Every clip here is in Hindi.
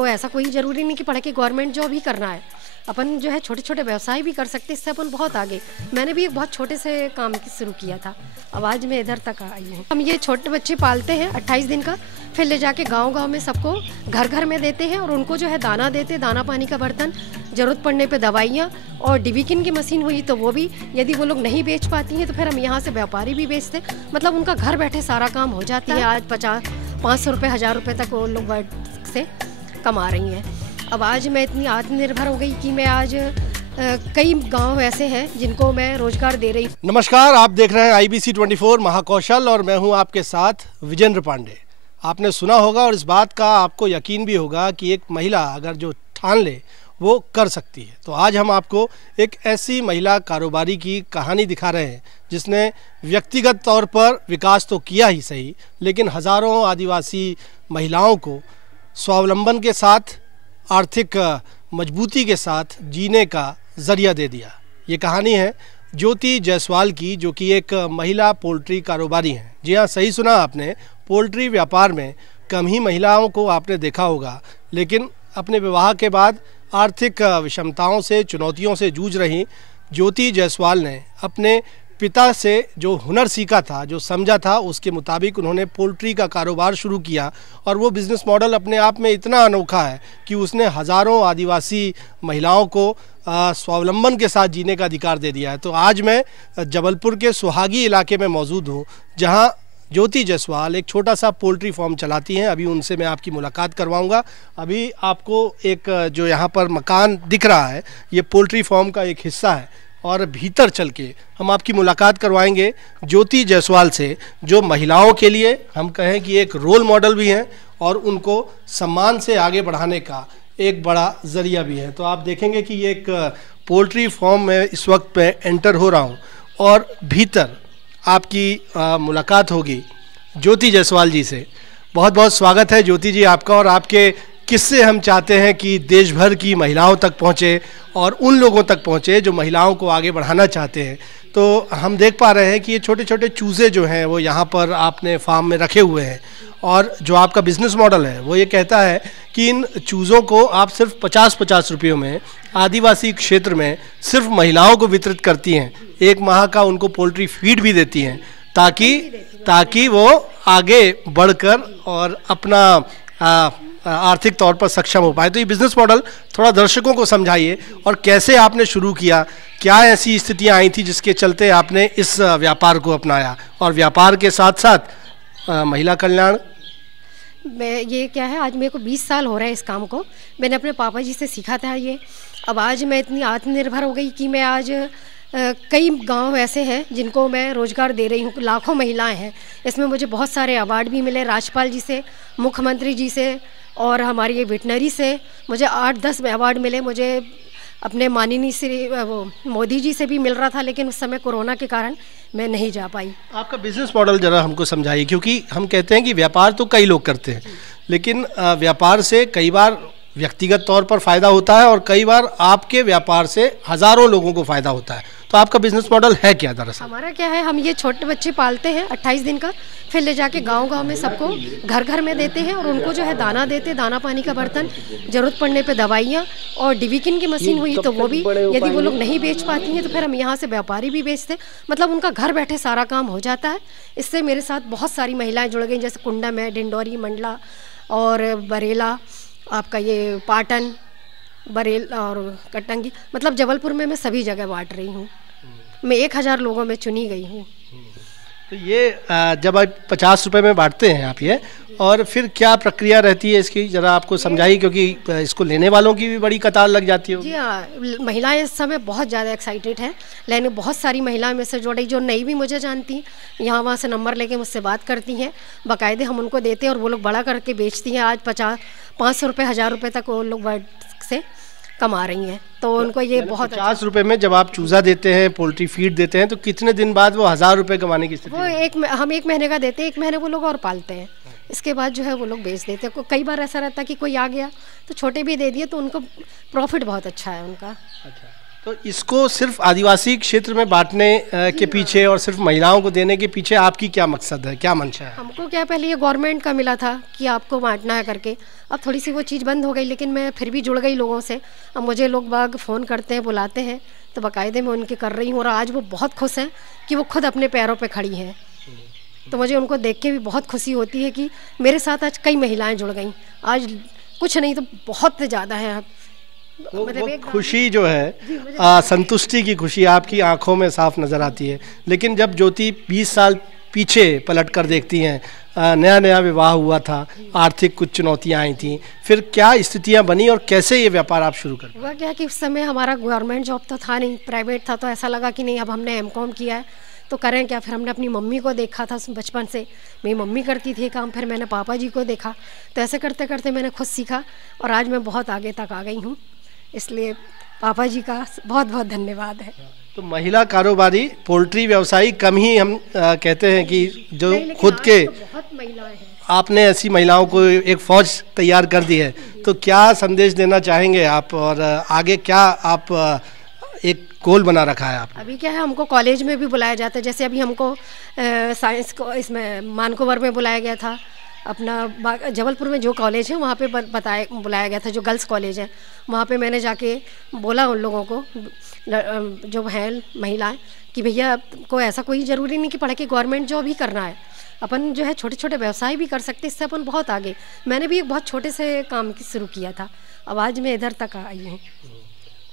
को ऐसा कोई ज़रूरी नहीं कि पढ़ के गवर्नमेंट जॉब ही करना है। अपन जो है छोटे छोटे व्यवसाय भी कर सकते, इससे अपन बहुत आगे। मैंने भी एक बहुत छोटे से काम शुरू किया था, अब आज मैं इधर तक आई हूँ। हम ये छोटे बच्चे पालते हैं 28 दिन का, फिर ले जाके गांव-गांव में सबको घर घर में देते हैं और उनको जो है दाना देते, दाना पानी का बर्तन, ज़रूरत पड़ने पे दवाइयाँ और डिबिकिन की मशीन हुई तो वो भी, यदि वो लोग नहीं बेच पाती हैं तो फिर हम यहाँ से व्यापारी भी बेचते, मतलब उनका घर बैठे सारा काम हो जाता है। आज 500 रुपये 1000 रुपये तक वो लोग से कमा रही हैं। अब आज मैं इतनी आत्मनिर्भर हो गई कि मैं आज कई गांव ऐसे हैं जिनको मैं रोजगार दे रही हूँ। नमस्कार, आप देख रहे हैं IBC 24 महाकौशल और मैं हूं आपके साथ विजेंद्र पांडे। आपने सुना होगा और इस बात का आपको यकीन भी होगा कि एक महिला अगर जो ठान ले वो कर सकती है। तो आज हम आपको एक ऐसी महिला कारोबारी की कहानी दिखा रहे हैं जिसने व्यक्तिगत तौर पर विकास तो किया ही सही, लेकिन हज़ारों आदिवासी महिलाओं को स्वावलंबन के साथ, आर्थिक मजबूती के साथ जीने का ज़रिया दे दिया। ये कहानी है ज्योति जायसवाल की, जो कि एक महिला पोल्ट्री कारोबारी हैं। जी हाँ, सही सुना आपने, पोल्ट्री व्यापार में कम ही महिलाओं को आपने देखा होगा, लेकिन अपने विवाह के बाद आर्थिक विषमताओं से, चुनौतियों से जूझ रही ज्योति जायसवाल ने अपने पिता से जो हुनर सीखा था, जो समझा था, उसके मुताबिक उन्होंने पोल्ट्री का कारोबार शुरू किया और वो बिज़नेस मॉडल अपने आप में इतना अनोखा है कि उसने हज़ारों आदिवासी महिलाओं को स्वावलंबन के साथ जीने का अधिकार दे दिया है। तो आज मैं जबलपुर के सुहागी इलाके में मौजूद हूँ, जहाँ ज्योति जायसवाल एक छोटा सा पोल्ट्री फार्म चलाती हैं। अभी उनसे मैं आपकी मुलाकात करवाऊंगा। अभी आपको एक जो यहाँ पर मकान दिख रहा है, ये पोल्ट्री फार्म का एक हिस्सा है और भीतर चल के हम आपकी मुलाकात करवाएंगे ज्योति जायसवाल से, जो महिलाओं के लिए हम कहें कि एक रोल मॉडल भी हैं और उनको सम्मान से आगे बढ़ाने का एक बड़ा ज़रिया भी है। तो आप देखेंगे कि ये एक पोल्ट्री फार्म में इस वक्त मैं एंटर हो रहा हूँ और भीतर आपकी मुलाकात होगी ज्योति जायसवाल जी से। बहुत बहुत स्वागत है ज्योति जी आपका, और आपके किस्से हम चाहते हैं कि देश भर की महिलाओं तक पहुंचे और उन लोगों तक पहुंचे जो महिलाओं को आगे बढ़ाना चाहते हैं। तो हम देख पा रहे हैं कि ये छोटे छोटे चूज़े जो हैं वो यहाँ पर आपने फार्म में रखे हुए हैं, और जो आपका बिज़नेस मॉडल है वो ये कहता है कि इन चूज़ों को आप सिर्फ 50-50 रुपयों में आदिवासी क्षेत्र में सिर्फ महिलाओं को वितरित करती हैं। 1 माह का उनको पोल्ट्री फीड भी देती हैं ताकि वो आगे बढ़कर और अपना आर्थिक तौर पर सक्षम हो पाए। तो ये बिज़नेस मॉडल थोड़ा दर्शकों को समझाइए और कैसे आपने शुरू किया, क्या ऐसी स्थितियां आई थी जिसके चलते आपने इस व्यापार को अपनाया, और व्यापार के साथ साथ महिला कल्याण। मैं ये क्या है, आज मेरे को 20 साल हो रहे हैं इस काम को। मैंने अपने पापा जी से सीखा था ये। अब आज मैं इतनी आत्मनिर्भर हो गई कि मैं आज कई गांव ऐसे हैं जिनको मैं रोज़गार दे रही हूँ। लाखों महिलाएं हैं इसमें। मुझे बहुत सारे अवार्ड भी मिले, राज्यपाल जी से, मुख्यमंत्री जी से और हमारी ये वेटनरी से मुझे 8-10 अवार्ड मिले। मुझे अपने माननीय श्री मोदी जी से भी मिल रहा था, लेकिन उस समय कोरोना के कारण मैं नहीं जा पाई। आपका बिजनेस मॉडल जरा हमको समझाइए, क्योंकि हम कहते हैं कि व्यापार तो कई लोग करते हैं, लेकिन व्यापार से कई बार व्यक्तिगत तौर पर फ़ायदा होता है और कई बार आपके व्यापार से हज़ारों लोगों को फ़ायदा होता है। तो आपका बिजनेस मॉडल है क्या दरअसल? हमारा क्या है, हम ये छोटे बच्चे पालते हैं 28 दिन का, फिर ले जाके गांव-गांव में सबको घर घर में देते हैं और उनको जो है दाना देते, दाना पानी का बर्तन, ज़रूरत पड़ने पे दवाइयाँ और डिबिकिन की मशीन हुई तो वो भी, यदि वो लोग नहीं बेच पाती हैं तो फिर हम यहाँ से व्यापारी भी बेचते, मतलब उनका घर बैठे सारा काम हो जाता है। इससे मेरे साथ बहुत सारी महिलाएँ जुड़ गई, जैसे कुंडा में, डिंडोरी, मंडला और बरेला, आपका ये पाटन, बरेल और कटंगी, मतलब जबलपुर में मैं सभी जगह बांट रही हूँ। मैं 1000 लोगों में चुनी गई हूँ। तो ये जब आप 50 रुपये में बांटते हैं आप ये, और फिर क्या प्रक्रिया रहती है इसकी, ज़रा आपको समझाइए, क्योंकि इसको लेने वालों की भी बड़ी कतार लग जाती है। जी हाँ, महिलाएं इस समय बहुत ज़्यादा एक्साइटेड हैं। लेने बहुत सारी महिलाएं में से जोड़ी जो नहीं भी मुझे जानती, यहाँ वहाँ से नंबर लेके मुझसे बात करती हैं। बाकायदे हम उनको देते हैं और वो लोग बड़ा करके बेचती हैं। आज 500 रुपये 1000 रुपये तक वो लोग से कमा रही हैं। तो उनको ये बहुत 50 रुपये में जब आप चूज़ा देते हैं, पोल्ट्री फीड देते हैं, तो कितने दिन बाद वो 1000 रुपये कमाने की स्थिति? वो हम 1 महीने का देते हैं, 1 महीने वो लोग और पालते हैं, इसके बाद जो है वो लोग बेच देते हैं। कई बार ऐसा रहता है कि कोई आ गया तो छोटे भी दे दिए, तो उनको प्रॉफिट बहुत अच्छा है उनका। अच्छा, तो इसको सिर्फ आदिवासी क्षेत्र में बांटने के पीछे और सिर्फ महिलाओं को देने के पीछे आपकी क्या मकसद है, क्या मंशा है? हमको क्या पहले ये गवर्नमेंट का मिला था कि आपको बांटना है करके, अब थोड़ी सी वो चीज़ बंद हो गई, लेकिन मैं फिर भी जुड़ गई लोगों से। अब मुझे लोग बाग फ़ोन करते हैं, बुलाते हैं, तो बाकायदे मैं उनके कर रही हूँ। और आज वो बहुत खुश हैं कि वो खुद अपने पैरों पर खड़ी हैं। तो मुझे उनको देख के भी बहुत खुशी होती है कि मेरे साथ आज कई महिलाएं जुड़ गई। आज कुछ नहीं तो बहुत ज़्यादा है। वो खुशी जो है, संतुष्टि की खुशी आपकी आंखों में साफ नज़र आती है। लेकिन जब ज्योति 20 साल पीछे पलट कर देखती हैं, नया नया विवाह हुआ था, आर्थिक कुछ चुनौतियां आई थी, फिर क्या स्थितियां बनी और कैसे ये व्यापार आप शुरू कर? हुआ क्या कि उस समय हमारा गवर्नमेंट जॉब तो था नहीं, प्राइवेट था। तो ऐसा लगा कि नहीं, अब हमने एमकॉम किया है तो करें क्या। फिर हमने अपनी मम्मी को देखा था बचपन से, मेरी मम्मी करती थी काम, फिर मैंने पापा जी को देखा, तो ऐसे करते करते मैंने खुद सीखा और आज मैं बहुत आगे तक आ गई हूँ। इसलिए पापा जी का बहुत बहुत धन्यवाद है। तो महिला कारोबारी, पोल्ट्री व्यवसायी कम ही हम कहते हैं कि जो खुद के, तो बहुत महिलाएं हैं। आपने ऐसी महिलाओं को एक फौज तैयार कर दी है, तो क्या संदेश देना चाहेंगे आप और आगे क्या आप एक गोल बना रखा है आपने? अभी क्या है, हमको कॉलेज में भी बुलाया जाता है। जैसे अभी हमको साइंस को इसमें मानकोवर में बुलाया गया था, अपना जबलपुर में जो कॉलेज है वहाँ पे बुलाया गया था, जो गर्ल्स कॉलेज है वहाँ पे मैंने जाके बोला उन लोगों को, जो हैं महिलाएं, कि भैया को ऐसा कोई ज़रूरी नहीं कि पढ़ के गवर्नमेंट जॉब ही करना है, अपन जो है छोटे छोटे व्यवसाय भी कर सकते, इससे अपन बहुत आगे। मैंने भी एक बहुत छोटे से काम शुरू किया था, अब आज मैं इधर तक आई हूँ।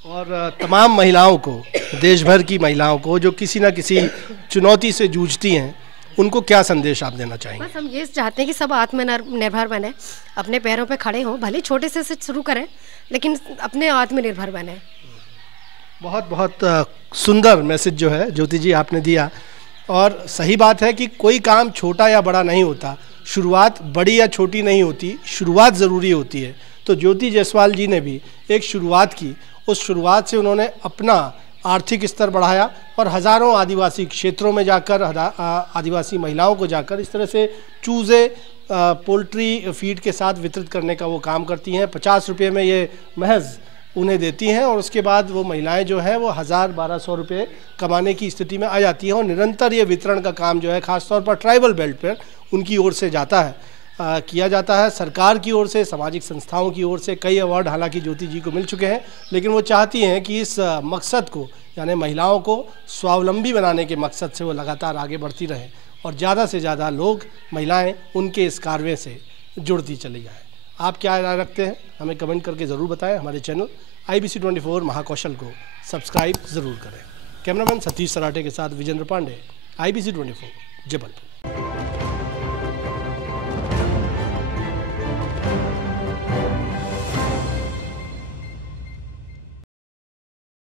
और तमाम महिलाओं को, देश भर की महिलाओं को जो किसी न किसी चुनौती से जूझती हैं, उनको क्या संदेश आप देना चाहेंगे? बस हम ये चाहते हैं कि सब आत्मनिर्भर बने, अपने पैरों पे खड़े हों, भले छोटे से शुरू करें लेकिन अपने आत्मनिर्भर बने। बहुत बहुत सुंदर मैसेज जो है ज्योति जी आपने दिया। और सही बात है कि कोई काम छोटा या बड़ा नहीं होता, शुरुआत बड़ी या छोटी नहीं होती, शुरुआत ज़रूरी होती है। तो ज्योति जायसवाल जी ने भी एक शुरुआत की, उस शुरुआत से उन्होंने अपना आर्थिक स्तर बढ़ाया और हज़ारों आदिवासी क्षेत्रों में जाकर, आदिवासी महिलाओं को जाकर इस तरह से चूज़े पोल्ट्री फीड के साथ वितरित करने का वो काम करती हैं। 50 रुपये में ये महज उन्हें देती हैं और उसके बाद वो महिलाएं जो हैं वो 1000-1200 रुपये कमाने की स्थिति में आ जाती हैं। और निरंतर ये वितरण का काम जो है ख़ासतौर पर ट्राइबल बेल्ट पर उनकी ओर से जाता है, किया जाता है। सरकार की ओर से, सामाजिक संस्थाओं की ओर से कई अवार्ड हालांकि ज्योति जी को मिल चुके हैं, लेकिन वो चाहती हैं कि इस मकसद को, यानी महिलाओं को स्वावलंबी बनाने के मकसद से वो लगातार आगे बढ़ती रहें और ज़्यादा से ज़्यादा लोग, महिलाएं उनके इस कार्य से जुड़ती चली जाएँ। आप क्या राय रखते हैं, हमें कमेंट करके ज़रूर बताएं। हमारे चैनल IBC 24 महाकौशल को सब्सक्राइब ज़रूर करें। कैमरामैन सतीश सराठे के साथ विजेंद्र पांडे, IBC 24 जबलपुर।